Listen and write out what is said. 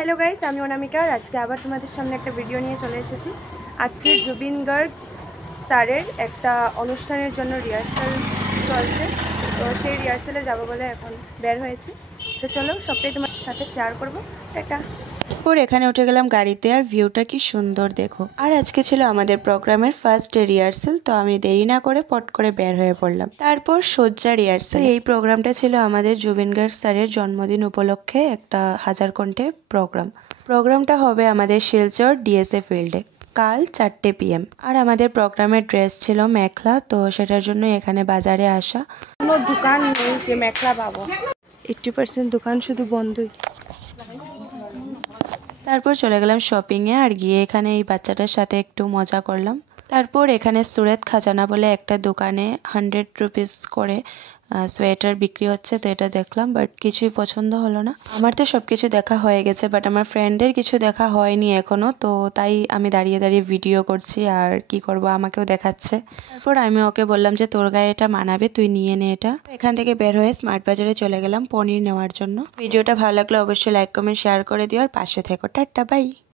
Hello guys, আমি অনামিকা আর আজকে আবার তোমাদের সামনে একটা ভিডিও নিয়ে চলে এসেছি। আজকে জুবিন গার্গ স্যারের একটা অনুষ্ঠানের জন্য রিহার্সাল চলছে, তো সেই রিহার্সালে যাবো বলে এখন বের হয়েছি। তো চলো সবটাই তোমার সাথে শেয়ার করবো। টাটা। পর এখানে উঠে গেলাম গাড়িতে, আর ভিউটা কি সুন্দর দেখো। আর আজকে ছিল আমাদের প্রোগ্রামের ফার্স্ট ডে রিহার্সাল, তো আমি দেরি না করে পট করে বের হয়ে পড়লাম। তারপর সজ্জা রিহার্সাল। এই প্রোগ্রামটা ছিল আমাদের জুবিন গার্গ স্যারের জন্মদিন উপলক্ষে একটা 1000 কণ্ঠে প্রোগ্রামটা হবে আমাদের শিলচর ডিএসএ ফিল্ডে কাল 4টে PM। আর আমাদের প্রোগ্রামের ড্রেস ছিল মেখলা, তো সেটার জন্য এখানে বাজারে আসা। কোনো দোকান নেই যে মেখলা পাবো, 80% দোকান শুধু বন্ধই। তারপর চলে গেলাম শপিংয়ে, আর গিয়ে এখানে এই বাচ্চাটার সাথে একটু মজা করলাম। তারপর এখানে সুরেত খাজানা বলে একটা দোকানে 100 রুপিস করে সোয়েটার বিক্রি হচ্ছে, তো এটা দেখলাম, বাট কিছুই পছন্দ হলো না। আমার তো সব কিছু দেখা হয়ে গেছে, বাট আমার ফ্রেন্ডের কিছু দেখা হয়নি এখনো, তো তাই আমি দাঁড়িয়ে দাঁড়িয়ে ভিডিও করছি। আর কি করব, আমাকেও দেখাচ্ছে। তারপর আমি ওকে বললাম যে তোর গায়ে এটা মানাবে, তুই নিয়ে নে এটা। এখান থেকে বের হয়ে স্মার্ট বাজারে চলে গেলাম পনির নেওয়ার জন্য। ভিডিওটা ভালো লাগলে অবশ্যই লাইক কমেন্ট শেয়ার করে দিও, আর পাশে থেকো। Tata, by.